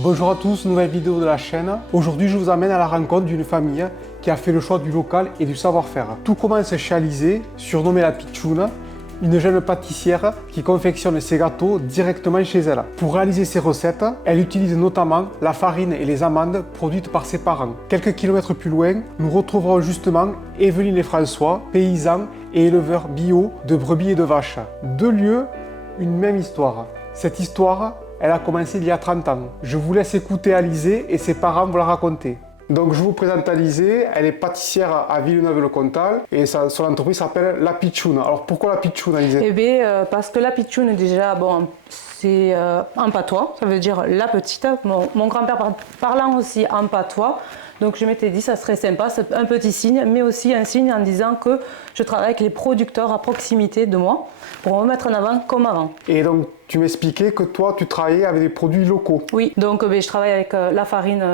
Bonjour à tous, nouvelle vidéo de la chaîne. Aujourd'hui, je vous amène à la rencontre d'une famille qui a fait le choix du local et du savoir-faire. Tout commence chez Alizée, surnommée la Pitchoune, une jeune pâtissière qui confectionne ses gâteaux directement chez elle. Pour réaliser ses recettes, elle utilise notamment la farine et les amandes produites par ses parents. Quelques kilomètres plus loin, nous retrouverons justement Evelyne et François, paysans et éleveurs bio de brebis et de vaches. Deux lieux, une même histoire. Cette histoire, elle a commencé il y a 30 ans. Je vous laisse écouter Alizée et ses parents vous la raconter. Donc je vous présente Alizée, elle est pâtissière à Villeneuve-le-Comtal et son entreprise s'appelle La Pitchoune. Alors pourquoi La Pitchoune, Alizée? Eh bien, parce que la pitchoune, déjà, bon, c'est en patois, ça veut dire la petite. Mon grand-père parlant aussi en patois. Donc je m'étais dit, ça serait sympa, c'est un petit signe, mais aussi un signe en disant que je travaille avec les producteurs à proximité de moi pour me mettre en avant comme avant. Et donc tu m'expliquais que toi, tu travaillais avec des produits locaux. Oui, donc je travaille avec la farine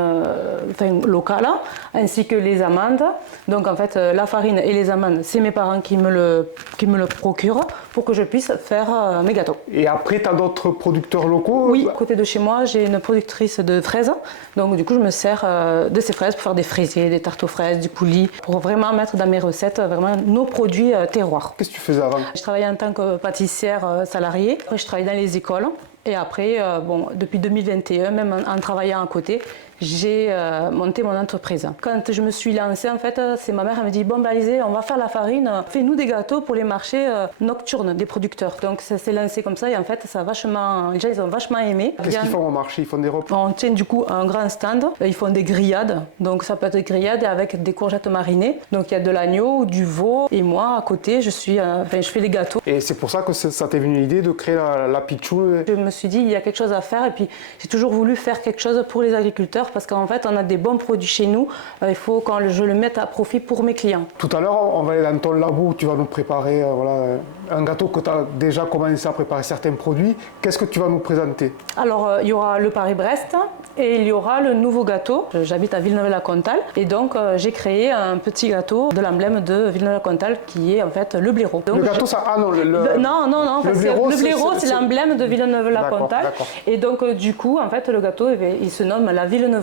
locale, ainsi que les amandes. Donc en fait, la farine et les amandes, c'est mes parents qui me le procurent pour que je puisse faire mes gâteaux. Et après, tu as d'autres producteurs locaux? Oui, à côté de chez moi, j'ai une productrice de fraises. Donc du coup, je me sers de ces fraises pour faire des fraisiers, des tartes aux fraises, du coulis, pour vraiment mettre dans mes recettes vraiment nos produits terroirs. Qu'est-ce que tu faisais avant? Je travaillais en tant que pâtissière salariée. Après, je travaillais dans les écoles. Et après, bon, depuis 2021, même en travaillant à côté, j'ai monté mon entreprise. Quand je me suis lancée, en fait, c'est ma mère, elle me dit « Bon, Alizée, on va faire la farine, fais-nous des gâteaux pour les marchés nocturnes des producteurs. » Donc ça s'est lancé comme ça et en fait, ça a vachement, les gens, ils ont vachement aimé. Qu'est-ce qu'ils font au marché? Ils font des repas? On tient du coup un grand stand, ils font des grillades, donc ça peut être des grillades avec des courgettes marinées. Donc il y a de l'agneau, du veau et moi, à côté, je fais les gâteaux. Et c'est pour ça que ça t'est venu l'idée de créer la Pitchoune? Je me suis dit, il y a quelque chose à faire et puis j'ai toujours voulu faire quelque chose pour les agriculteurs parce qu'en fait, on a des bons produits chez nous. Il faut que je le mette à profit pour mes clients. Tout à l'heure, on va aller dans ton labo où tu vas nous préparer voilà, un gâteau que tu as déjà commencé à préparer certains produits. Qu'est-ce que tu vas nous présenter? Alors, il y aura le Paris-Brest et il y aura le nouveau gâteau. J'habite à Villeneuve-la-Comtal et donc j'ai créé un petit gâteau de l'emblème de Villeneuve-la-Comtal qui est en fait le blaireau. Donc, le gâteau, ça... Ah non, non, parce que le blaireau, c'est l'emblème de Villeneuve-la-Comtal. D'accord. Et donc, du coup, en fait, le gâteau, il se nomme la Villeneuvoise.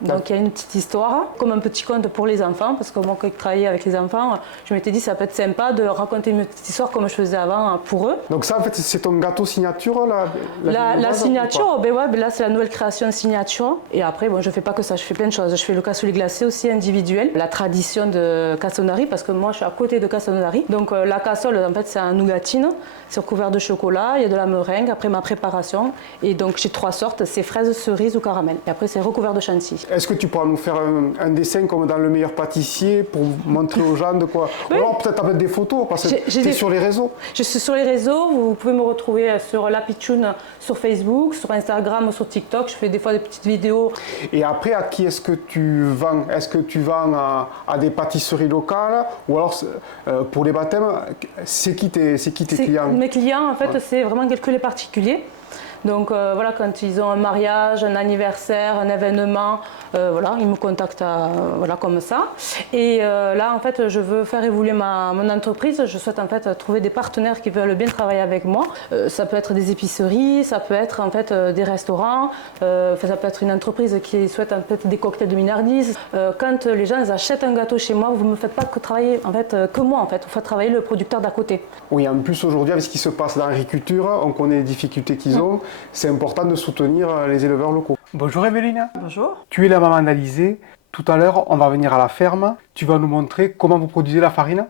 Donc, il y a une petite histoire, comme un petit conte pour les enfants, parce que moi, quand je travaillais avec les enfants, je m'étais dit, ça peut être sympa de raconter une petite histoire comme je faisais avant pour eux. Donc ça, en fait, c'est ton gâteau signature, la signature, ben ouais, ben là, c'est la nouvelle création signature. Et après, bon, je fais pas que ça, je fais plein de choses. Je fais le cassoulet glacé aussi individuel, la tradition de Cassonari, parce que moi, je suis à côté de Cassonari. Donc, la cassole, en fait, c'est un nougatine, c'est recouvert de chocolat, il y a de la meringue, après ma préparation. Et donc, j'ai 3 sortes, c'est fraises, cerises ou caramel. Et après, c'est recouvert de chantilly. Est-ce que tu pourras nous faire un dessin comme dans Le Meilleur Pâtissier pour montrer aux gens de quoi? Oui. Ou alors peut-être avec des photos, parce que tu es sur les réseaux. Je suis sur les réseaux, vous pouvez me retrouver sur La Pitchoune sur Facebook, sur Instagram ou sur TikTok. Je fais des fois des petites vidéos. Et après, à qui est-ce que tu vends? Est-ce que tu vends à des pâtisseries locales? Ou alors, pour les baptêmes, c'est qui tes clients? Mes clients, en fait, c'est vraiment que les particuliers. Donc voilà, quand ils ont un mariage, un anniversaire, un événement, voilà, ils me contactent voilà, comme ça. Et là, en fait, je veux faire évoluer mon entreprise. Je souhaite en fait trouver des partenaires qui veulent bien travailler avec moi. Ça peut être des épiceries, ça peut être en fait des restaurants, ça peut être une entreprise qui souhaite en fait des cocktails de minardise. Quand les gens ils achètent un gâteau chez moi, vous ne me faites pas que travailler en fait que moi en fait. Vous faites travailler le producteur d'à côté. Oui, en plus aujourd'hui, avec ce qui se passe dans l'agriculture, on connaît les difficultés qu'ils ont. C'est important de soutenir les éleveurs locaux. Bonjour Evelyne. Bonjour. Tu es la maman d'Alizée. Tout à l'heure, on va venir à la ferme. Tu vas nous montrer comment vous produisez la farine.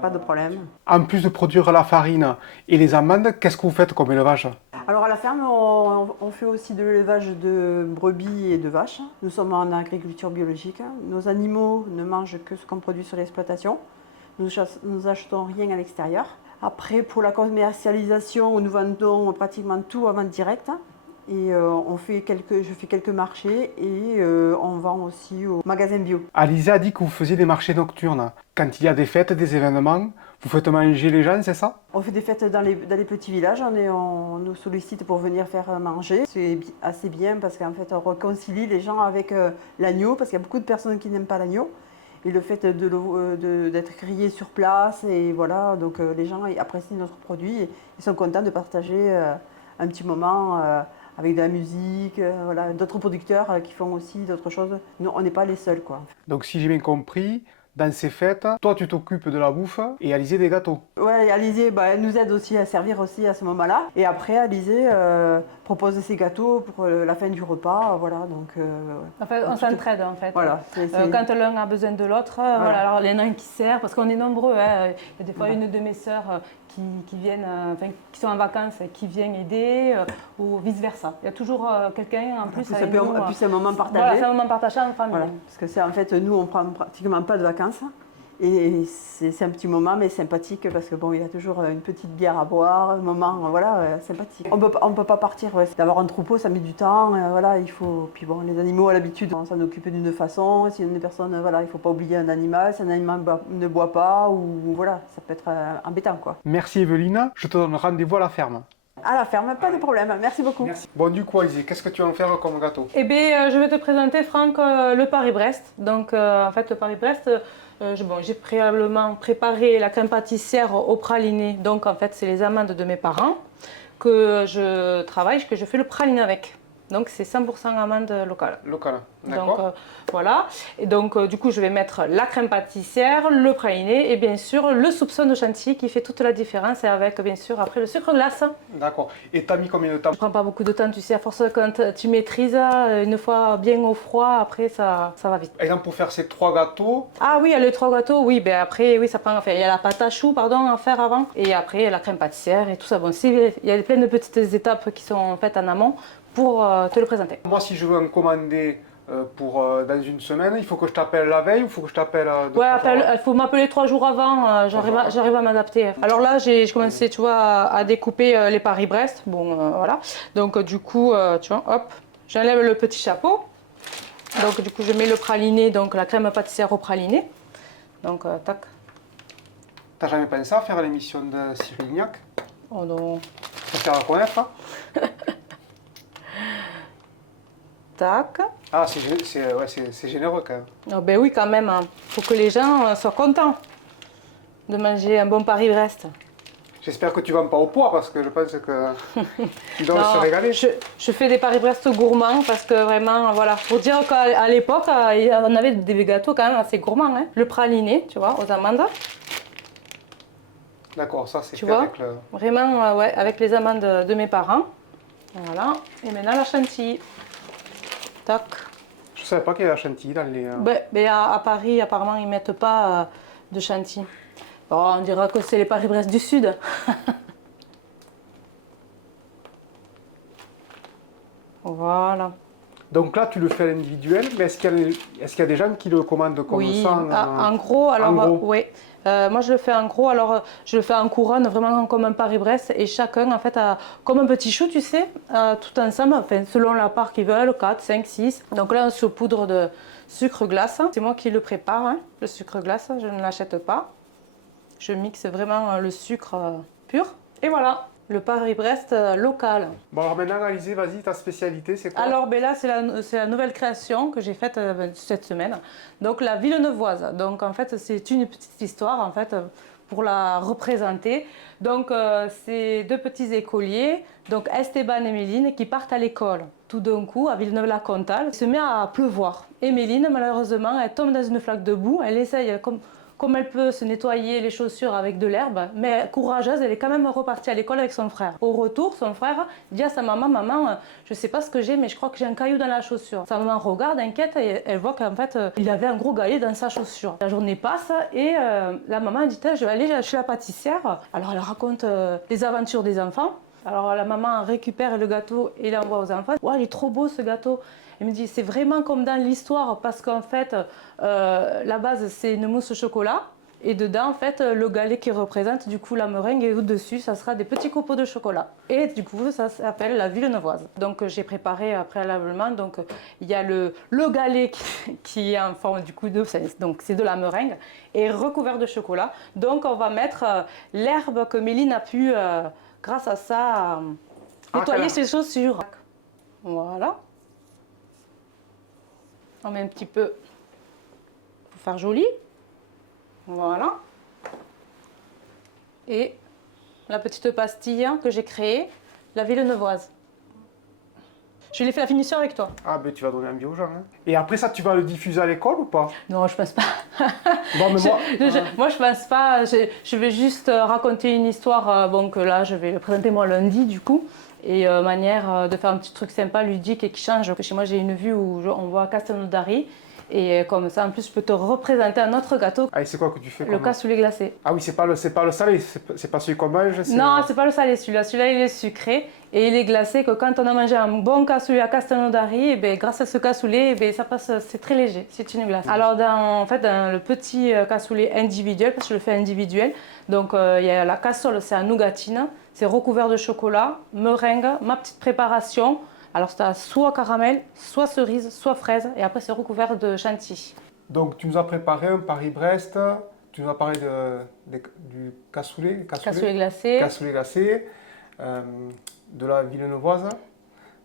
Pas de problème. En plus de produire la farine et les amandes, qu'est-ce que vous faites comme élevage? Alors à la ferme, on fait aussi de l'élevage de brebis et de vaches. Nous sommes en agriculture biologique. Nos animaux ne mangent que ce qu'on produit sur l'exploitation. Nous achetons rien à l'extérieur. Après, pour la commercialisation, nous vendons pratiquement tout en vente directe. Et je fais quelques marchés et on vend aussi au magasin bio. Alizée a dit que vous faisiez des marchés nocturnes. Quand il y a des fêtes, des événements, vous faites manger les gens, c'est ça? On fait des fêtes dans les petits villages, on nous sollicite pour venir faire manger. C'est assez bien parce qu'en fait on réconcilie les gens avec l'agneau, parce qu'il y a beaucoup de personnes qui n'aiment pas l'agneau. Et le fait d'être grillé sur place, et voilà, donc les gens apprécient notre produit et ils sont contents de partager un petit moment avec de la musique, voilà, d'autres producteurs qui font aussi d'autres choses. Nous, on n'est pas les seuls, quoi. Donc si j'ai bien compris, dans ces fêtes, toi tu t'occupes de la bouffe et Alizé des gâteaux. Ouais, Alizé, elle nous aide aussi à servir aussi à ce moment-là. Et après, Alizé propose ses gâteaux pour la fin du repas, voilà. Donc, en fait, on s'entraide en fait. Voilà, quand l'un a besoin de l'autre, voilà. Alors il y en a un qui sert, parce qu'on est nombreux. Hein. Il y a des fois une de mes sœurs qui viennent, qui sont en vacances, qui viennent aider, ou vice versa. Il y a toujours quelqu'un en plus. Et puis c'est un moment partagé. Voilà, c'est un moment partagé en famille. Voilà, parce que c'est en fait, nous on prend pratiquement pas de vacances. Et c'est un petit moment, mais sympathique, parce que bon, il y a toujours une petite bière à boire, un moment, voilà, sympathique. On peut pas partir, ouais. D'avoir un troupeau, ça met du temps, voilà, il faut. Puis bon, les animaux, à l'habitude, on s'en occupe d'une façon. Si une personne, voilà, il faut pas oublier un animal. Si un animal ne boit pas, ou voilà, ça peut être embêtant, quoi. Merci Evelyne, je te donne rendez-vous à la ferme. À la ferme, pas de problème. Merci beaucoup. Merci. Bon, du coup, Alizé, qu'est-ce que tu vas me faire comme gâteau? Eh bien, je vais te présenter, Franck, le Paris-Brest. Donc, en fait, le Paris-Brest, j'ai préalablement préparé la crème pâtissière au praliné. Donc, en fait, c'est les amandes de mes parents que je travaille, que je fais le praliné avec. Donc, c'est 100% amandes locales. Local, d'accord. Donc, voilà. Et donc, du coup, je vais mettre la crème pâtissière, le praliné et bien sûr le soupçon de chantilly qui fait toute la différence, et avec, bien sûr, après le sucre glace. D'accord. Et t'as mis combien de temps? Ça prend pas beaucoup de temps, tu sais, à force quand tu maîtrises, une fois bien au froid, après ça va vite. Par exemple, pour faire ces 3 gâteaux. Ah oui, il y a les 3 gâteaux, oui, ben après, oui, ça prend, enfin, il y a la pâte à choux, pardon, à faire avant, et après la crème pâtissière et tout ça. Bon, il y a plein de petites étapes qui sont faites en amont pour te le présenter. Moi, si je veux en commander dans une semaine, il faut que je t'appelle la veille ou il faut que je t'appelle Ouais, il faut m'appeler 3 jours avant, j'arrive à m'adapter. Alors là, j'ai commencé, tu vois, à découper les Paris-Brest. Bon, voilà. Donc du coup, tu vois, hop, j'enlève le petit chapeau. Donc du coup, je mets le praliné, donc la crème pâtissière au praliné. Donc, tac. T'as jamais pensé à faire l'émission de Cyril Lignac? Oh non. Pour faire reconnaître, hein? Tac. Ah, c'est généreux quand même. Oh, ben oui, quand même. Faut que les gens soient contents de manger un bon Paris-Brest. J'espère que tu ne vends pas au poids parce que je pense que tu dois se régaler. Je fais des Paris-Brest gourmands parce que vraiment, voilà. Pour dire qu'à l'époque, on avait des gâteaux quand même assez gourmands. Hein. Le praliné, tu vois, aux amandes. D'accord, ça c'est fait fait avec le... Vraiment, ouais, avec les amandes de mes parents. Voilà. Et maintenant la chantilly. Tac. Je ne savais pas qu'il y avait la chantilly dans les... Ben, à Paris, apparemment, ils ne mettent pas de chantilly. Bon, on dira que c'est les Paris-Brest du Sud. Voilà. Donc là, tu le fais à l'individuel, mais est-ce qu'il y a des gens qui le commandent comme ça en gros, alors, en gros. Oui. Moi, je le fais en gros, alors je le fais en couronne, vraiment comme un Paris-Brest, et chacun, en fait, a comme un petit chou, tu sais, tout ensemble, enfin, selon la part qu'ils veulent, 4, 5, 6. Donc là, on saupoudre de sucre glace. C'est moi qui le prépare, hein, le sucre glace, je ne l'achète pas. Je mixe vraiment le sucre pur, et voilà. Le Paris-Brest local. Bon, alors maintenant, Alizé, vas-y, ta spécialité, c'est quoi? Alors, ben là, c'est la nouvelle création que j'ai faite cette semaine. Donc, la Villeneuvoise. Donc, en fait, c'est une petite histoire, en fait, pour la représenter. Donc, c'est 2 petits écoliers, donc Esteban et Méline, qui partent à l'école. Tout d'un coup, à Villeneuve-la-Comtale, il se met à pleuvoir. Et Méline, malheureusement, elle tombe dans une flaque de boue. Elle essaye, comme elle peut se nettoyer les chaussures avec de l'herbe, mais courageuse, elle est quand même repartie à l'école avec son frère. Au retour, son frère dit à sa maman, « Maman, je ne sais pas ce que j'ai, mais je crois que j'ai un caillou dans la chaussure. » Sa maman regarde, inquiète, et elle voit qu'en fait, il avait un gros galet dans sa chaussure. La journée passe et la maman dit, « Je vais aller chez la pâtissière. » Alors elle raconte les aventures des enfants. Alors la maman récupère le gâteau et l'envoie aux enfants. « Ouais, il est trop beau ce gâteau. » Elle me dit, c'est vraiment comme dans l'histoire, parce qu'en fait, la base, c'est une mousse au chocolat. Et dedans, en fait, le galet qui représente du coup la meringue, et au-dessus, ça sera des petits copeaux de chocolat. Et du coup, ça s'appelle la Villeneuvoise. Donc, j'ai préparé préalablement. Donc, il y a le galet qui est en forme du coup de... Donc, c'est de la meringue et recouvert de chocolat. Donc, on va mettre l'herbe que Méline a pu, grâce à ça, nettoyer ses chaussures. Voilà. On met un petit peu pour faire joli. Voilà. Et la petite pastille que j'ai créée, la Villeneuvoise. Je l'ai fait la finition avec toi. Ah, ben tu vas donner envie aux gens. Hein. Et après ça, tu vas le diffuser à l'école ou pas? Non, je pense pas. Bon, mais moi, Moi, je pense pas. Je vais juste raconter une histoire. Bon, que là, je vais le présenter moi lundi, du coup. Et manière de faire un petit truc sympa, ludique et qui change. Chez moi, j'ai une vue où on voit Castelnaudary. Et comme ça, en plus, je peux te représenter un autre gâteau. ah, et c'est quoi que tu fais Le cassoulet glacé. Ah oui, c'est pas le salé, c'est pas celui qu'on mange. Non, c'est pas le salé celui-là. Celui-là, il est sucré et il est glacé. Que quand on a mangé un bon cassoulet à Castelnaudary, et bien, grâce à ce cassoulet, et bien, ça passe, c'est très léger. C'est une glace. Alors, en fait, dans le petit cassoulet individuel, parce que je le fais individuel, donc il y a la casserole, c'est à nougatine, c'est recouvert de chocolat, meringue, ma petite préparation. Alors, c'est soit caramel, soit cerise, soit fraise, et après, c'est recouvert de chantilly. Donc, tu nous as préparé un Paris-Brest, tu nous as parlé du cassoulet, Cassoulet glacé. cassoulet glacé de la Villeneuvoise.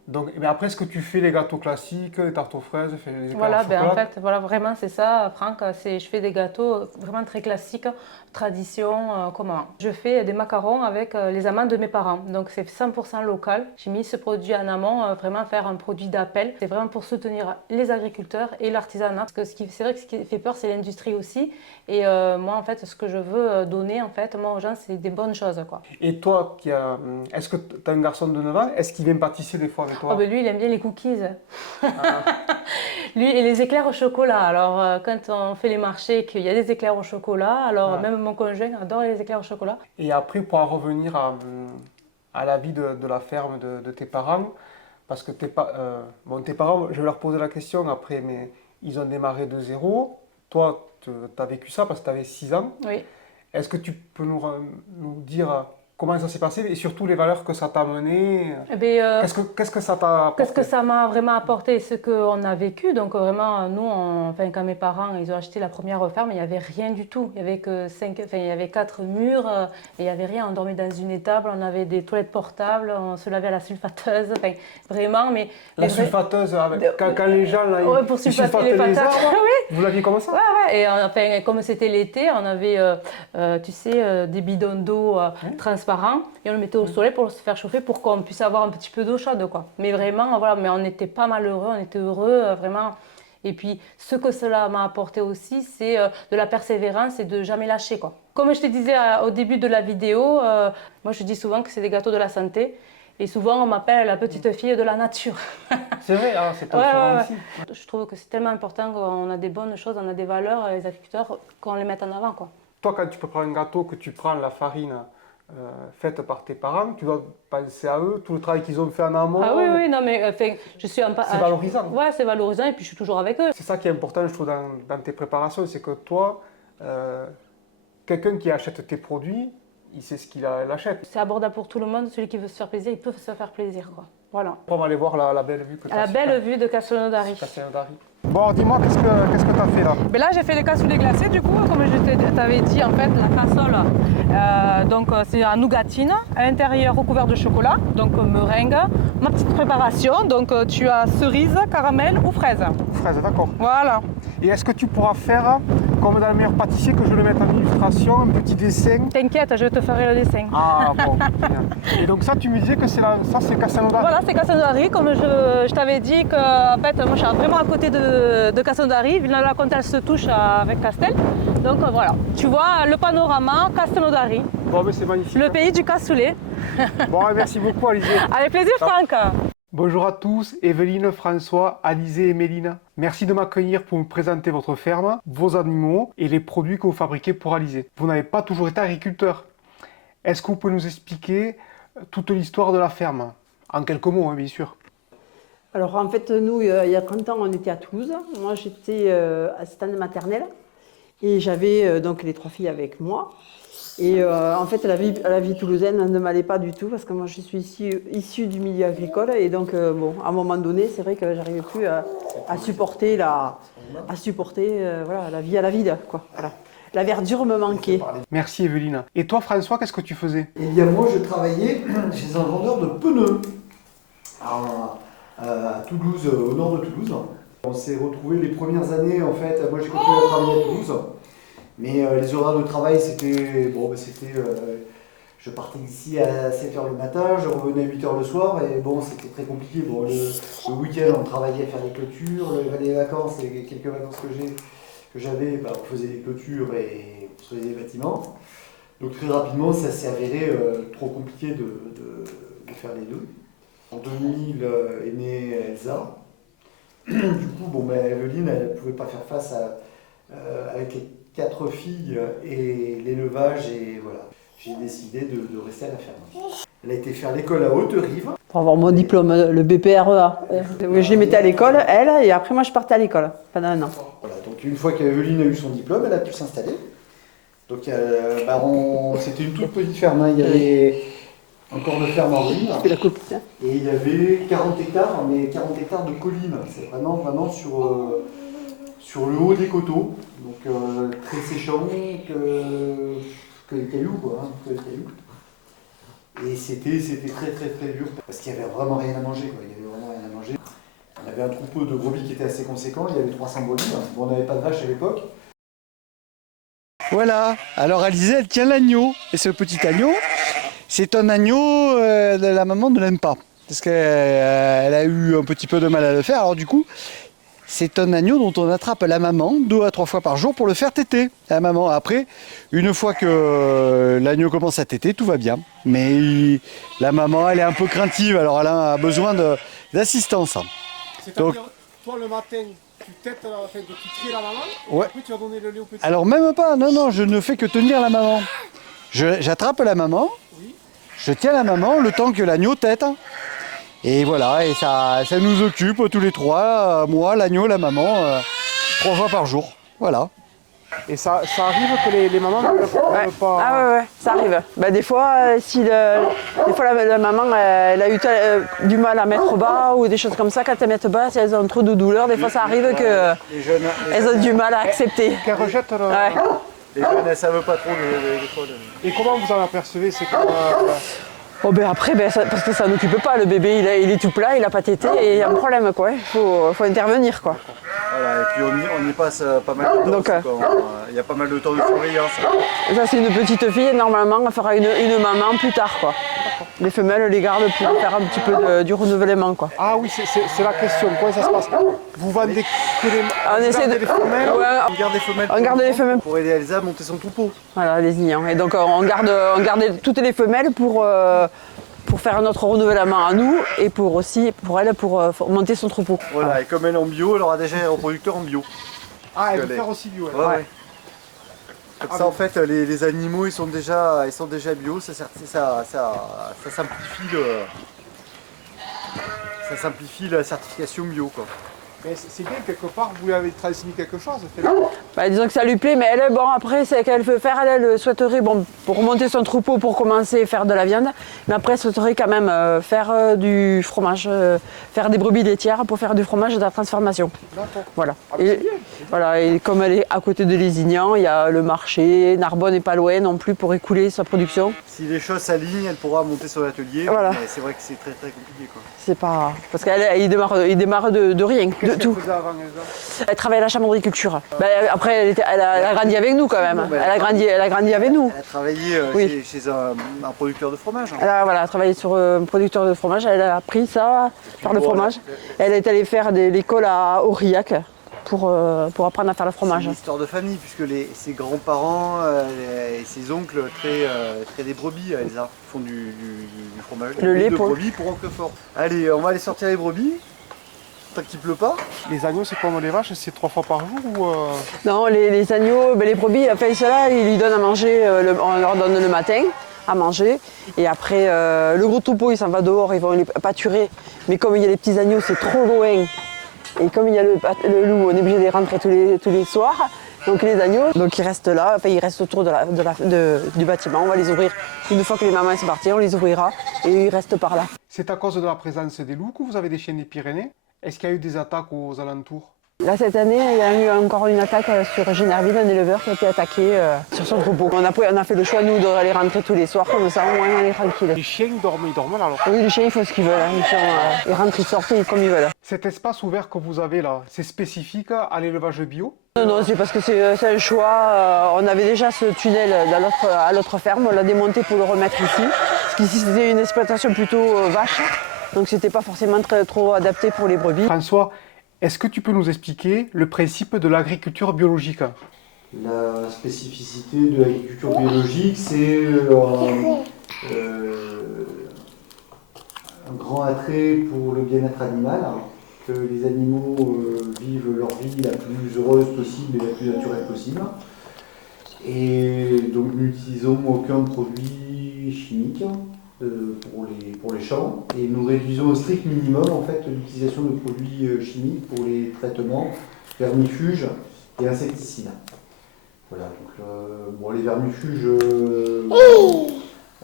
Donc, mais après, est-ce que tu fais les gâteaux classiques, les tartes aux fraises, les éclairs Voilà, au chocolat? en fait, voilà, vraiment, c'est ça, Franck. Je fais des gâteaux vraiment très classiques, tradition, comment. Je fais des macarons avec les amandes de mes parents. Donc, c'est 100% local. J'ai mis ce produit en amont, vraiment faire un produit d'appel. C'est vraiment pour soutenir les agriculteurs et l'artisanat. Parce que c'est vrai que ce qui fait peur, c'est l'industrie aussi. Et moi, en fait, ce que je veux donner, en fait, moi, aux gens, c'est des bonnes choses, quoi. Et toi, est-ce que tu as un garçon de 9 ans, est-ce qu'il vient pâtisser des fois avec toi? Oh, ben lui, il aime bien les cookies. Ah. Lui, et les éclairs au chocolat. Alors, quand on fait les marchés et qu'il y a des éclairs au chocolat, alors même mon conjoint adore les éclairs au chocolat. Et après, pour en revenir à la vie de la ferme de tes parents, parce que tes parents, je vais leur poser la question après, mais ils ont démarré de zéro. Toi, tu as vécu ça parce que tu avais 6 ans. Oui. Est-ce que tu peux nous dire comment ça s'est passé et surtout les valeurs que ça t'a amené? Eh bien, Qu'est-ce que ça t'a apporté? qu'est-ce que ça m'a vraiment apporté? Ce qu'on a vécu. Donc, vraiment, nous, enfin, quand mes parents ils ont acheté la première ferme, il n'y avait rien du tout. Il y avait que il y avait 4 murs et il n'y avait rien. On dormait dans une étable, on avait des toilettes portables, on se lavait à la sulfateuse. Enfin, vraiment, mais. Sulfateuse, quand les gens là, ouais, pour ils sulfater les sulfatent patates. arbres, Oui. vous l'aviez comme ça? Ouais. Et enfin, comme c'était l'été, on avait, tu sais, des bidons d'eau transparents et on le mettait au soleil pour se faire chauffer pour qu'on puisse avoir un petit peu d'eau chaude, quoi. Mais vraiment, voilà, mais on n'était pas malheureux, on était heureux, vraiment. Et puis, ce que cela m'a apporté aussi, c'est de la persévérance et de jamais lâcher, quoi. Comme je te disais au début de la vidéo, moi je dis souvent que c'est des gâteaux de la santé. Et souvent, on m'appelle la petite fille de la nature. C'est vrai, hein, c'est ton aussi. Je trouve que c'est tellement important qu'on a des bonnes choses, on a des valeurs, les agriculteurs, qu'on les mette en avant, quoi. Toi, quand tu prépares un gâteau, que tu prends la farine faite par tes parents, tu dois penser à eux, tout le travail qu'ils ont fait en amont. Ah oui, non, mais enfin, je suis un c'est valorisant. Ouais, c'est valorisant et puis je suis toujours avec eux. C'est ça qui est important, je trouve, dans tes préparations, c'est que toi, quelqu'un qui achète tes produits, il sait ce qu'il achète. C'est abordable pour tout le monde, celui qui veut se faire plaisir, il peut se faire plaisir, quoi. Voilà. On va aller voir la belle vue que tu as. La belle vue de Castelnaudary. Bon, dis-moi, qu'est-ce que tu as fait là? Mais là, j'ai fait les cassoulets glacés, du coup, comme je t'avais dit, en fait, la cassole, donc c'est à nougatine, à l'intérieur recouvert de chocolat, donc meringue. Ma petite préparation, donc tu as cerise, caramel ou fraise. Fraise, d'accord. Voilà. Et est-ce que tu pourras faire, comme dans le meilleur pâtissier, que je le mette en illustration, un petit dessin? T'inquiète, je te ferai le dessin. Ah bon, bien. Et donc ça, tu me disais que ça c'est Castelnaudary? Voilà, c'est Castelnaudary, comme je t'avais dit que en fait, moi je suis vraiment à côté de Castelnaudary. Villeneuve-la-Comtesse se touche avec Castel. Donc voilà, tu vois le panorama Castelnaudary. Bon, mais c'est magnifique. Le pays du cassoulet. Bon, merci beaucoup, Alizé. Avec plaisir, Franck. Bonjour à tous, Evelyne, François, Alizé et Mélina. Merci de m'accueillir pour me présenter votre ferme, vos animaux et les produits que vous fabriquez pour Alizé. Vous n'avez pas toujours été agriculteur. Est-ce que vous pouvez nous expliquer toute l'histoire de la ferme? En quelques mots, hein, bien sûr. Alors en fait, nous, il y a 30 ans, on était à Toulouse. Moi, j'étais assistante maternelle et j'avais donc les 3 filles avec moi. Et en fait, la vie toulousaine ne m'allait pas du tout parce que moi, je suis issue du milieu agricole. Et donc, bon, à un moment donné, c'est vrai que j'arrivais plus à supporter voilà, la vie à la vide, quoi. Voilà. La verdure me manquait. Merci Evelyne. Et toi François, qu'est-ce que tu faisais? Eh bien moi je travaillais chez un vendeur de pneus à Toulouse, au nord de Toulouse. On s'est retrouvés les premières années en fait, moi j'ai continué à travailler à Toulouse. Mais les horaires de travail c'était Je partais d'ici à 7h le matin, je revenais à 8h le soir, et bon, c'était très compliqué. Bon, le week-end, on travaillait à faire des clôtures, les vacances, les quelques vacances que j'avais, bah, on faisait des clôtures et on construisait des bâtiments. Donc très rapidement, ça s'est avéré trop compliqué de faire les deux. En 2000 est née Elsa. Du coup, bon, ben, Evelyne, elle ne pouvait pas faire face avec les 4 filles et l'élevage, et voilà. J'ai décidé de rester à la ferme. Elle a été faire l'école à Haute-Rive. Pour avoir mon diplôme, le BPREA. Je les mettais à l'école, elle, et après moi je partais à l'école pendant 1 an. Voilà, donc une fois qu'Evelyne a eu son diplôme, elle a pu s'installer. Donc c'était une toute petite ferme, hein. Il y avait encore de ferme en ruine. C'était la copine. Hein. Et il y avait 40 hectares, mais 40 hectares de collines. C'est vraiment sur le haut des coteaux. Donc très séchant, que les cailloux, quoi. Hein, que les cailloux. Et c'était très dur, parce qu'il n'y avait vraiment rien à manger, quoi. Il y avait vraiment rien à manger. On avait un troupeau de brebis qui était assez conséquent, il y avait 300 brebis. Bon, on n'avait pas de vache à l'époque. Voilà, alors Alizée, elle tient l'agneau. Et ce petit agneau, c'est un agneau la maman ne l'aime pas. Parce qu'elle a eu un petit peu de mal à le faire. Alors du coup, c'est un agneau dont on attrape la maman 2 à 3 fois par jour pour le faire téter. La maman, après, une fois que l'agneau commence à téter, tout va bien. Mais la maman, elle est un peu craintive, alors elle a besoin d'assistance. C'est-à-dire, toi le matin, tu têtes, tu tries la maman, Ouais. et après tu vas donner le lait au petit. Alors même pas, non, je ne fais que tenir la maman. J'attrape la maman, Oui. je tiens la maman le temps que l'agneau tète. Et voilà, et ça nous occupe tous les 3, moi, l'agneau, la maman, 3 fois par jour. Voilà. Et ça arrive que les mamans ne peuvent pas... Ah ouais, ça arrive. Bah, des fois, la maman elle a eu du mal à mettre bas ou des choses comme ça, quand elles mettent bas, si elles ont trop de douleur, des fois ça arrive qu'elles ont du mal à accepter. Qu'elles rejettent le... Ouais. Les jeunes, elles ne savent pas trop des fois. Et comment vous en apercevez? C'est comme... Oh ben après, parce que ça n'occupe pas, le bébé il est tout plat, il a pas tété et il y a un problème quoi, il faut intervenir quoi. Voilà, et puis on y passe pas mal de temps. Donc, il y a pas mal de temps de surveillance. Ça c'est une petite fille, normalement elle fera une maman plus tard quoi. Les femelles les gardent pour faire un petit peu du renouvellement quoi. Ah oui, c'est la question, comment ça se passe? Vous vendez que les... On essaie de... les femelles? Ouais, On garde les femelles. on garde les femelles. Pour aider Elsa à monter son troupeau. Voilà, les ignans. Et donc on garde toutes les femelles pour faire notre renouvellement à nous et pour monter son troupeau. Voilà, et comme elle est en bio, elle aura déjà un reproducteur en bio. Ah, elle Elle peut est- faire aussi bio. elle. Ouais. Comme ça, en fait, les animaux, ils sont déjà bio, ça simplifie la certification bio, quoi. Mais c'est bien, quelque part, vous lui avez transmis quelque chose. Bah, disons que ça lui plaît, mais elle, bon, après, c'est qu'elle veut faire, elle souhaiterait, bon, pour remonter son troupeau, pour commencer, faire de la viande, mais après, elle souhaiterait quand même faire du fromage, faire des brebis laitières pour faire du fromage et de la transformation. D'accord. Voilà. Ah, mais c'est bien. Voilà, et comme elle est à côté de Lézignan, il y a le marché, Narbonne n'est pas loin non plus pour écouler sa production. Si les choses s'alignent, elle pourra monter son atelier, Voilà. mais c'est vrai que c'est très compliqué, quoi. C'est pas... Parce qu'il démarre de rien, de Qu'est-ce tout. qu'elle faisait avant, Elsa? Elle travaille à la chambre d'agriculture. Ben, après, elle a grandi avec nous quand même. Non, mais Elle a grandi avec nous. Elle a travaillé Oui. chez un producteur de fromage. Hein. Elle a travaillé sur un producteur de fromage. Elle a appris ça, faire le Bon, fromage. Elle est allée faire l'école à Aurillac pour apprendre à faire le C'est fromage. une histoire de famille, puisque ses grands-parents et ses oncles créent des brebis à Elsa. Ils font du fromage. Le lait de pour- brebis pour Roquefort. Allez, on va aller sortir les brebis, tant qu'il pleut pas. Les agneaux, c'est comme les vaches, c'est 3 fois par jour ou... Non, les agneaux, les brebis, enfin ceux-là, ils lui donnent à manger, on leur donne le matin à manger. Et après, le gros troupeau, il s'en va dehors, ils vont les pâturer. Mais comme il y a les petits agneaux, c'est trop loin. Et comme il y a le loup, on est obligé de les rentrer tous les soirs. Donc les agneaux, donc ils restent là, enfin, ils restent autour du bâtiment. On va les ouvrir. Une fois que les mamans sont parties, on les ouvrira et ils restent par là. C'est à cause de la présence des loups que vous avez des chiens des Pyrénées? Est-ce qu'il y a eu des attaques aux alentours? Là, cette année, il y a eu encore une attaque sur Génerville, un éleveur qui a été attaqué sur son troupeau. On a fait le choix, nous, d'aller rentrer tous les soirs, comme ça, au moins, on est tranquille. Les chiens, ils dorment là alors? Oui, les chiens, ils font ce qu'ils veulent. Hein. Ils rentrent, ils sortent comme ils veulent. Cet espace ouvert que vous avez là, c'est spécifique à l'élevage bio? Non, c'est parce que c'est un choix. On avait déjà ce tunnel à l'autre ferme, on l'a démonté pour le remettre ici. Parce qu'ici, c'était une exploitation plutôt vache, donc c'était pas forcément trop adapté pour les brebis. François, est-ce que tu peux nous expliquer le principe de l'agriculture biologique? La spécificité de l'agriculture biologique, c'est un grand attrait pour le bien-être animal, hein, que les animaux vivent leur vie la plus heureuse possible et la plus naturelle possible. Et donc nous n'utilisons aucun produit chimique pour les champs et nous réduisons au strict minimum en fait l'utilisation de produits chimiques pour les traitements vermifuges et insecticides. Voilà, donc les vermifuges,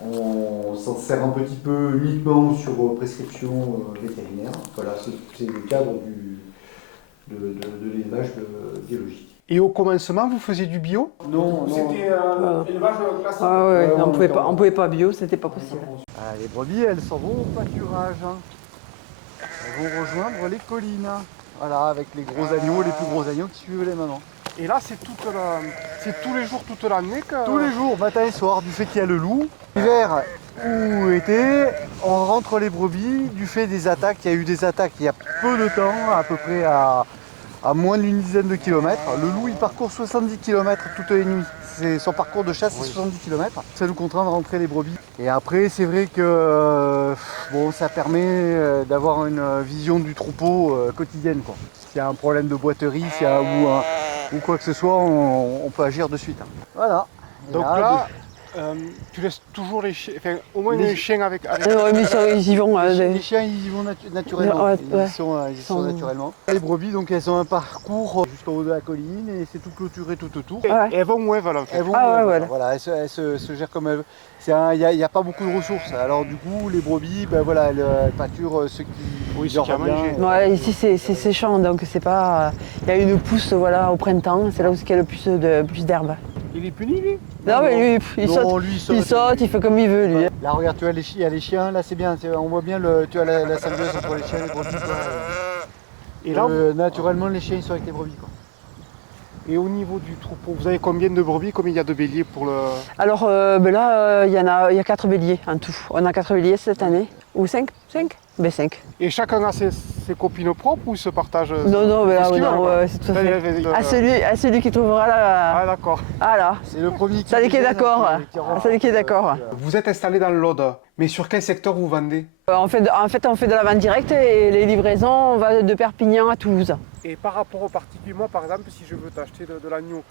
on s'en sert un petit peu uniquement sur prescription vétérinaire. Voilà, c'est le cadre de l'élevage biologique. Et au commencement, vous faisiez du bio? Non, C'était un élevage classique. Ah ouais, Ouais, on pouvait pas bio, c'était pas possible. Les brebis, elles s'en vont au pâturage. Hein. Elles vont rejoindre les collines. Voilà, avec les gros agneaux, les plus gros agneaux qui suivent les mamans. Et là, c'est tous les jours, toute l'année que... Tous les jours, matin et soir, du fait qu'il y a le loup. Hiver ou été, on rentre les brebis du fait des attaques. Il y a eu des attaques il y a peu de temps, à peu près à moins d'une dizaine de kilomètres. Le loup, il parcourt 70 km toutes les nuits. Son parcours de chasse, c'est 70 km. Ça nous contraint de rentrer les brebis. Et après, c'est vrai que ça permet d'avoir une vision du troupeau quotidienne, quoi. S'il y a un problème de boiterie, ou quoi que ce soit, on peut agir de suite. Hein. Voilà. Et Donc là, tu laisses toujours les chiens, enfin au moins les chiens avec... Ouais, mais ils y vont. Les chiens, ils y vont naturellement. Ouais, Ils y sont naturellement. Les brebis, donc elles ont un parcours jusqu'en haut de la colline et c'est tout clôturé tout autour. Et elles vont où elles veulent en fait. Elles vont, voilà, elles se gèrent comme elles veulent. Il n'y a pas beaucoup de ressources. Alors du coup, les brebis, elles pâturent ce qui leur qui a va bien. mangé. Ouais, ici c'est séchant, donc c'est pas. Il y a une pousse au printemps, c'est là où il y a le plus d'herbe. Il est puni lui? Non, mais lui, il saute. Lui, Il saute, il fait comme il veut, lui. Là, regarde, tu as il y a les chiens, là c'est bien, on voit bien tu as la symbiose entre les chiens et les brebis. Et là, naturellement, les chiens ils sont avec les brebis. Quoi. et au niveau du troupeau, vous avez combien de brebis, combien il y a de béliers pour le... Alors là, il y a 4 béliers en tout. On a 4 béliers cette année. Ou 5 5 Ben 5. Et chacun a ses copines propres ou ils se partagent? Non, mais là, ce qu'ils non, veulent, c'est tout à fait. À celui qui trouvera la. Ah d'accord. Ah là. C'est le premier qui Celui qui est d'accord. Celui qui est d'accord. Vous êtes installé dans l'Aude, mais sur quel secteur vous vendez? En fait, on fait de la vente directe et les livraisons, on va de Perpignan à Toulouse. Et par rapport aux particuliers, moi par exemple, si je veux t'acheter de l'agneau,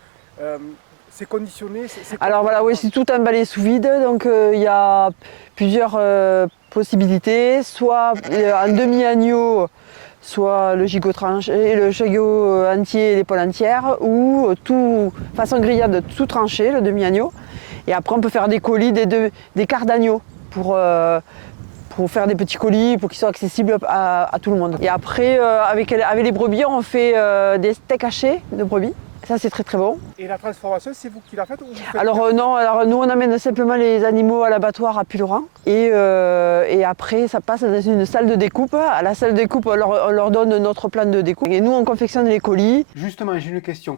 c'est conditionné? Alors voilà, oui, c'est tout emballé sous vide, donc il y a plusieurs possibilités, soit un demi-agneau, soit le gigot tranché, le gigot entier et l'épaule entière, ou tout façon grillade tout tranché, le demi-agneau. Et après on peut faire des colis, des quarts d'agneau pour faire des petits colis, pour qu'ils soient accessibles à tout le monde. Et après, avec les brebis, on fait des steaks hachés de brebis. Ça, c'est très très bon. Et la transformation, c'est vous qui la faites ou vous faites... Alors non, nous on amène simplement les animaux à l'abattoir à Pulleran. Et après, ça passe dans une salle de découpe. À la salle de découpe, on leur donne notre plan de découpe. Et nous, on confectionne les colis. Justement, j'ai une question.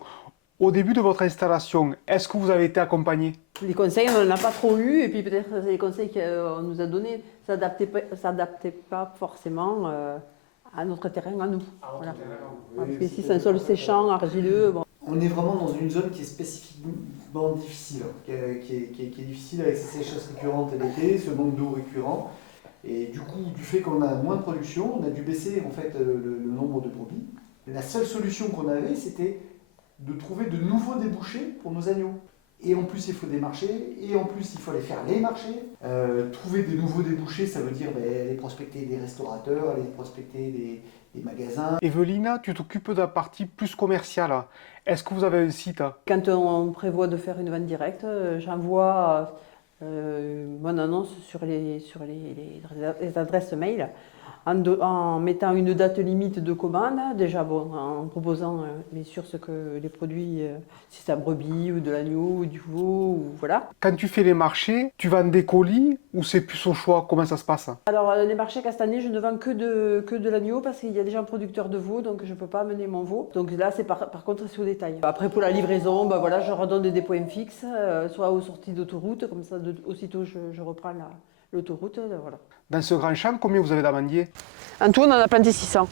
Au début de votre installation, est-ce que vous avez été accompagné? Les conseils, on n'en a pas trop eu. Et puis peut-être les conseils qu'on nous a donnés ne s'adaptaient pas forcément à notre terrain, à nous. Voilà. Parce qu'ici, c'est un sol séchant, argileux. Bon. On est vraiment dans une zone qui est spécifiquement difficile, qui est difficile avec ces sécheresses récurrentes l'été, ce manque d'eau récurrent. Et du coup, du fait qu'on a moins de production, on a dû baisser en fait le nombre de brebis. La seule solution qu'on avait, c'était de trouver de nouveaux débouchés pour nos agneaux. Et en plus, il faut des marchés, et en plus, il faut aller faire les marchés. Trouver des nouveaux débouchés, ça veut dire aller prospecter des restaurateurs, aller prospecter des magasins. Evelyna, tu t'occupes de la partie plus commerciale. Est-ce que vous avez un site? Quand on prévoit de faire une vente directe, j'envoie mon annonce sur les adresses mail en mettant une date limite de commande, déjà bon, en proposant bien sûr les produits, si c'est la brebis ou de l'agneau ou du veau, ou voilà. Quand tu fais les marchés, tu vends des colis ou c'est plus au choix? Comment ça se passe? Alors les marchés castanés, je ne vends que de l'agneau parce qu'il y a déjà un producteur de veau, donc je ne peux pas amener mon veau. Donc là, c'est par contre, c'est au détail. Après, pour la livraison, ben voilà, je redonne des points fixes, soit aux sorties d'autoroute, comme ça, aussitôt je reprends l'autoroute, voilà. Dans ce grand champ, combien vous avez d'amandiers? En tout, on en a planté 600.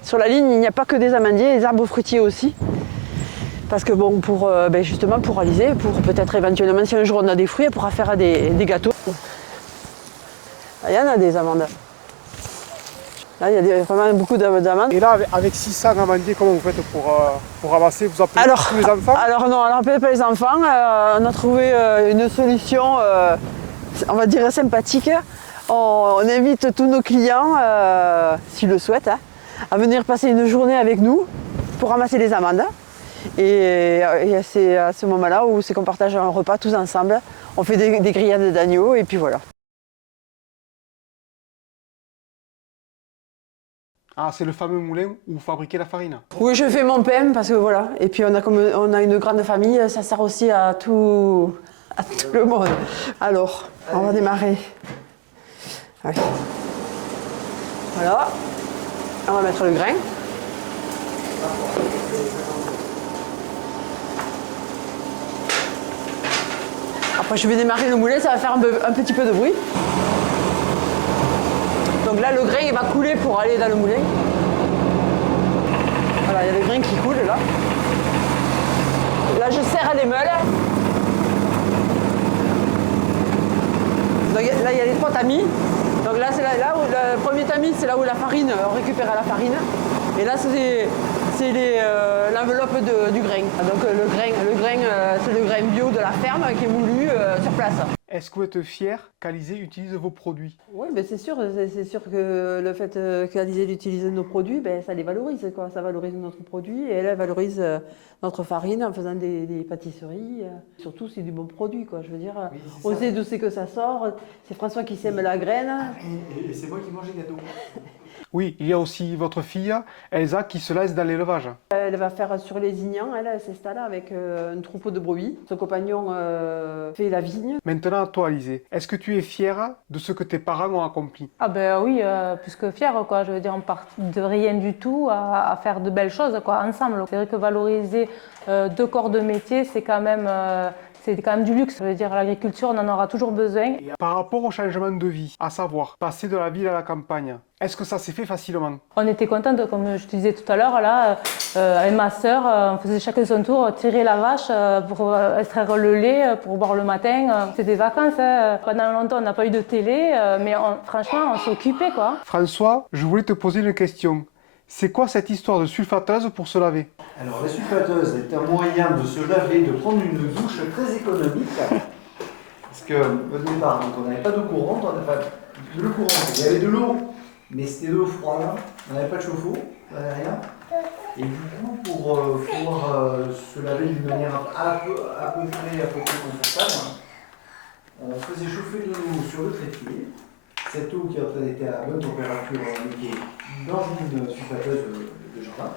Sur la ligne, il n'y a pas que des amandiers, les arbres fruitiers aussi. Parce que bon, justement pour réaliser, pour peut-être éventuellement, si un jour on a des fruits, on pourra faire des gâteaux. Là, il y en a des amandes. Là, il y a vraiment beaucoup d'amandes. Et là, avec 600 amandiers, comment vous faites pour ramasser? Vous appelez tous les enfants? Alors non, on n'appelle pas les enfants. On a trouvé une solution, on va dire sympathique. On invite tous nos clients, s'ils le souhaitent, à venir passer une journée avec nous pour ramasser les amandes. Et c'est à ce moment-là où c'est qu'on partage un repas tous ensemble. On fait des grillades d'agneau et puis voilà. Ah, c'est le fameux moulin où vous fabriquez la farine. Oui, je fais mon pain parce que voilà. Et puis on a une grande famille, ça sert aussi à tout le monde. Alors, on va démarrer. Ouais. Voilà. On va mettre le grain. Après, je vais démarrer le moulin, ça va faire un petit peu de bruit. Donc là, le grain il va couler pour aller dans le moulin. Voilà, il y a le grain qui coule là. Là, je serre les meules. Donc là, il y a les 3 tamis. Donc là, c'est là où le premier tamis, c'est là où la farine, on récupère la farine. Et là, c'est l'enveloppe du grain. Donc le grain, c'est le grain bio de la ferme qui est moulu sur place. Est-ce que vous êtes fier qu'Alizé utilise vos produits? Oui, mais c'est sûr que le fait qu'Alizé utilise nos produits, ben, ça les valorise, quoi. Ça valorise notre produit et elle valorise notre farine en faisant des pâtisseries. Surtout, c'est du bon produit, quoi. Je veux dire, Oui, on sait d'où c'est que ça sort. C'est François qui sème la graine. Et c'est moi qui mange les gâteaux. Oui, il y a aussi votre fille, Elsa, qui se lance dans l'élevage. Elle va faire sur les Ignans, elle s'installe avec un troupeau de brebis. Son compagnon fait la vigne. Maintenant, toi, Alizé, est-ce que tu es fière de ce que tes parents ont accompli? Ah ben oui, plus que fière, quoi. Je veux dire, on part de rien du tout à faire de belles choses, quoi, ensemble. C'est vrai que valoriser 2 corps de métier, c'est quand même du luxe. Je veux dire, l'agriculture, on en aura toujours besoin. Par rapport au changement de vie, à savoir passer de la ville à la campagne, est-ce que ça s'est fait facilement? On était contente, comme je te disais tout à l'heure, là, avec ma sœur, on faisait chacun son tour, tirer la vache pour extraire le lait, pour boire le matin. C'était des vacances. Pendant longtemps, on n'a pas eu de télé, mais franchement, on s'occupait, quoi. François, je voulais te poser une question. C'est quoi cette histoire de sulfateuse pour se laver? Alors la sulfateuse est un moyen de se laver, de prendre une douche très économique. Parce qu'au départ, donc, on n'avait pas d'eau courante, on n'avait pas de l'eau courante. Il y avait de l'eau, mais c'était de l'eau froide, on n'avait pas de chauffe-eau, on n'avait rien. Et du coup, pour pouvoir se laver d'une manière à peu près confortable, on faisait chauffer de l'eau sur le trépied. Cette eau qui était à bonne température, on mettait dans une sulfateuse de jardin.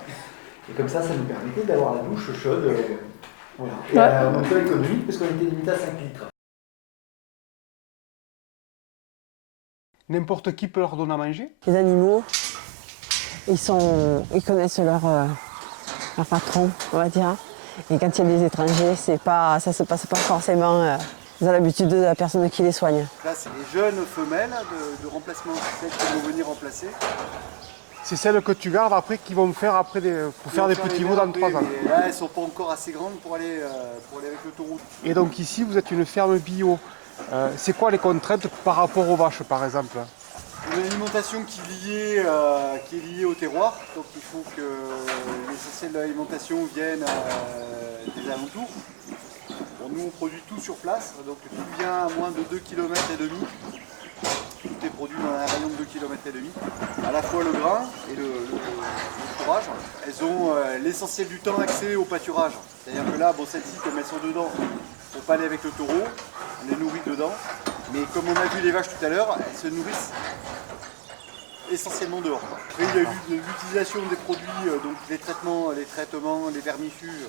Et comme ça nous permettait d'avoir la douche chaude. Voilà. Et à un peu économique, parce qu'on était limité à 5 litres. N'importe qui peut leur donner à manger? Les animaux, ils connaissent leur patron, on va dire. Et quand il y a des étrangers, ça ne se passe pas forcément dans l'habitude de la personne qui les soigne. Là, c'est les jeunes femelles de remplacement, celles qui vont venir remplacer. C'est celles que tu gardes après qui vont faire pour faire des petits veaux dans 3 ans. Mais là, elles ne sont pas encore assez grandes pour aller avec l'autoroute. Et donc ici, vous êtes une ferme bio. C'est quoi les contraintes par rapport aux vaches, par exemple? Une alimentation qui est liée au terroir, donc il faut que l'essentiel de l'alimentation vienne des alentours. Bon, nous on produit tout sur place, donc tout vient à moins de 2,5 km. Tout est produit dans un rayon de 2,5 km. À la fois le grain et le fourrage. Elles ont l'essentiel du temps accès au pâturage. C'est-à-dire que là, bon, celles-ci, comme elles sont dedans, il ne faut pas aller avec le taureau, on les nourrit dedans. Mais comme on a vu les vaches tout à l'heure, elles se nourrissent essentiellement dehors, quoi. Après, il y a eu l'utilisation des produits, donc les traitements, les vermifuges.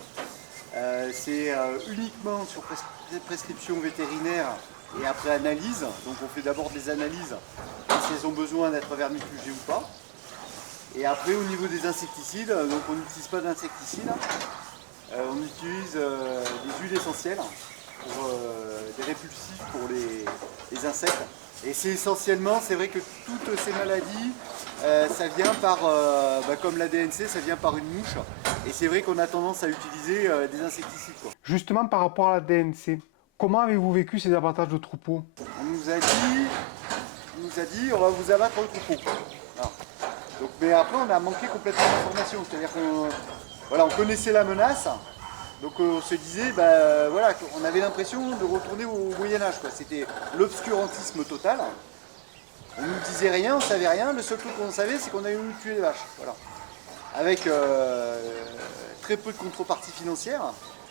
C'est uniquement sur prescription vétérinaire et après analyse. Donc on fait d'abord des analyses si elles ont besoin d'être vermifugées ou pas. Et après au niveau des insecticides, donc on n'utilise pas d'insecticides, on utilise des huiles essentielles pour des répulsifs pour les insectes. Et c'est essentiellement, c'est vrai que toutes ces maladies, ça vient par, comme la DNC, ça vient par une mouche. Et c'est vrai qu'on a tendance à utiliser des insecticides, quoi. Justement, par rapport à la DNC, comment avez-vous vécu ces abattages de troupeaux? On nous a dit, on va vous abattre le troupeau. Voilà. Donc, mais après, on a manqué complètement d'informations. C'est-à-dire qu'on connaissait la menace. Donc on se disait, on avait l'impression de retourner au Moyen-Âge. C'était l'obscurantisme total. On ne nous disait rien, on ne savait rien. Le seul truc qu'on savait, c'est qu'on avait voulu tuer les vaches. Voilà. Avec très peu de contrepartie financière.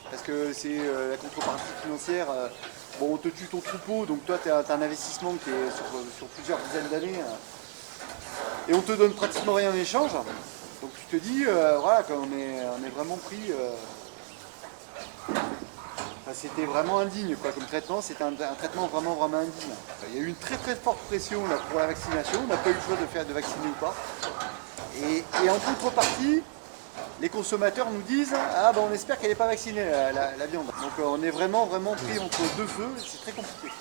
Parce que c'est la contrepartie financière, on te tue ton troupeau, donc toi tu as un investissement qui est sur plusieurs dizaines d'années. Et on te donne pratiquement rien en échange. Donc tu te dis, qu'on est vraiment pris. C'était vraiment indigne comme traitement, c'était un traitement vraiment indigne. Il y a eu une très très forte pression là, pour la vaccination, on n'a pas eu le choix de vacciner ou pas. Et en contrepartie, les consommateurs nous disent on espère qu'elle n'est pas vaccinée la viande. Donc on est vraiment pris entre deux feux, c'est très compliqué.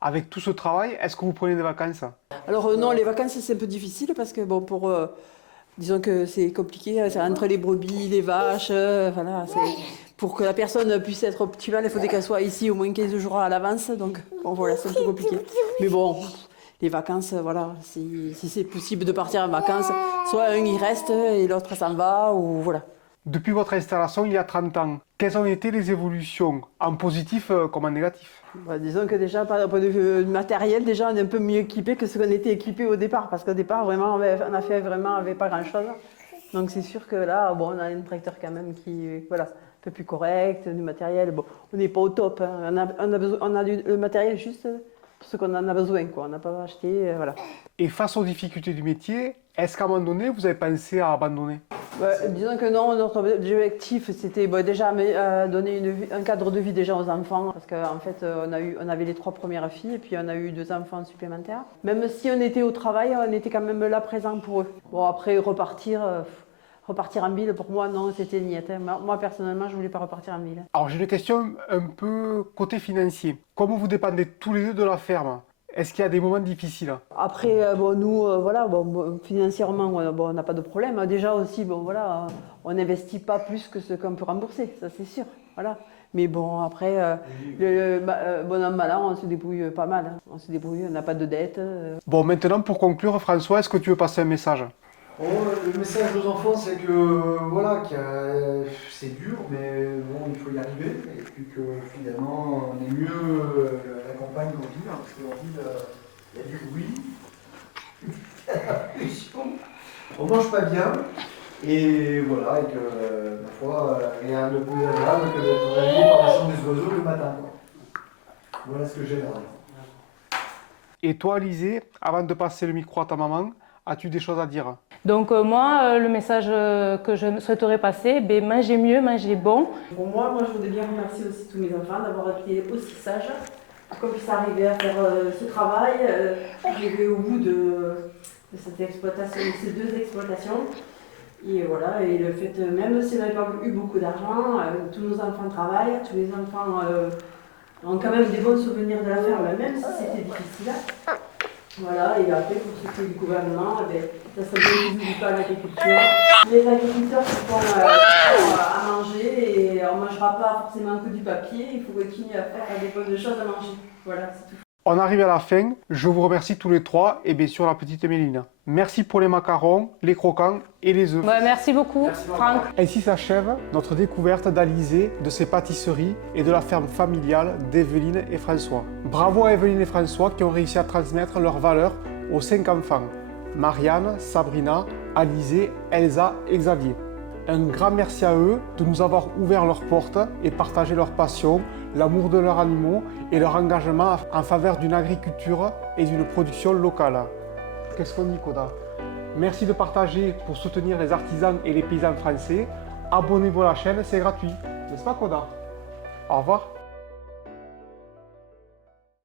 Avec tout ce travail, est-ce que vous prenez des vacances? Alors non, les vacances c'est un peu difficile parce que disons que c'est compliqué, c'est entre les brebis, les vaches, pour que la personne puisse être optimale, il faudrait qu'elle soit ici au moins 15 jours à l'avance, donc c'est un peu compliqué. Mais bon, les vacances, si c'est possible de partir en vacances, soit un il reste et l'autre s'en va, ou voilà. Depuis votre installation il y a 30 ans, quelles ont été les évolutions, en positif comme en négatif? Disons que déjà, par point de vue matériel, déjà on est un peu mieux équipé que ce qu'on était équipé au départ, parce qu'au départ, vraiment, on a fait vraiment avec pas grand-chose. Donc c'est sûr que là, on a un tracteur quand même qui un peu plus correct, du matériel. On n'est pas au top, hein. On a le matériel juste pour ce qu'on en a besoin, quoi. On n'a pas acheté, Et face aux difficultés du métier, est-ce qu'à un moment donné, vous avez pensé à abandonner? Disons que non, notre objectif c'était déjà donner un cadre de vie déjà aux enfants, parce qu'en fait on avait les 3 premières filles et puis on a eu 2 enfants supplémentaires. Même si on était au travail, on était quand même là présent pour eux. Bon, après repartir en ville, pour moi non, c'était niette. Moi personnellement je voulais pas repartir en ville. Alors j'ai une question un peu côté financier. Comme vous dépendez tous les deux de la ferme, est-ce qu'il y a des moments difficiles? Après, nous, financièrement, on n'a pas de problème. Déjà aussi, on n'investit pas plus que ce qu'on peut rembourser, ça c'est sûr. Voilà. Mais bon, après, bon an, mal an, on se débrouille pas mal. On se débrouille, on n'a pas de dette. Bon, maintenant pour conclure, François, est-ce que tu veux passer un message? Le message aux enfants, c'est que c'est dur, mais il faut y arriver. Et puis que finalement, on est mieux à la campagne qu'en ville, parce qu'en ville, il y a du bruit, il y a la pollution, on mange pas bien, et voilà, et que, ma foi, rien de plus agréable que d'être réveillé par la chant des oiseaux le matin, quoi. Voilà ce que j'ai là. Et toi, Alizé, avant de passer le micro à ta maman, as-tu des choses à dire? Donc moi, le message que je souhaiterais passer, mangez mieux, mangez bon. Pour moi, je voudrais bien remercier aussi tous mes enfants d'avoir été aussi sages, qu'on puisse arriver à faire ce travail, arriver au bout de cette exploitation, de ces 2 exploitations. Et voilà, et le fait, même si on n'avait pas eu beaucoup d'argent, tous nos enfants travaillent, tous les enfants ont quand même des bons souvenirs de la ferme, même si c'était difficile. Voilà, et après, pour ce qui est du gouvernement, ça serait bien qu'ils n'oublient pas l'agriculture. Les agriculteurs se font à manger et on ne mangera pas forcément que du papier, il faut continuer à faire des bonnes choses à manger. Voilà, c'est tout. On arrive à la fin, je vous remercie tous les 3 et bien sûr la petite Méline. Merci pour les macarons, les croquants et les œufs. Merci beaucoup, Franck. Ainsi s'achève notre découverte d'Alizé, de ses pâtisseries et de la ferme familiale d'Evelyne et François. Bravo à Evelyne et François qui ont réussi à transmettre leurs valeurs aux 5 enfants. Marianne, Sabrina, Alizé, Elsa et Xavier. Un grand merci à eux de nous avoir ouvert leurs portes et partagé leur passion, l'amour de leurs animaux et leur engagement en faveur d'une agriculture et d'une production locale. Qu'est-ce qu'on dit, Koda? Merci de partager pour soutenir les artisans et les paysans français. Abonnez-vous à la chaîne, c'est gratuit. N'est-ce pas, Koda? Au revoir.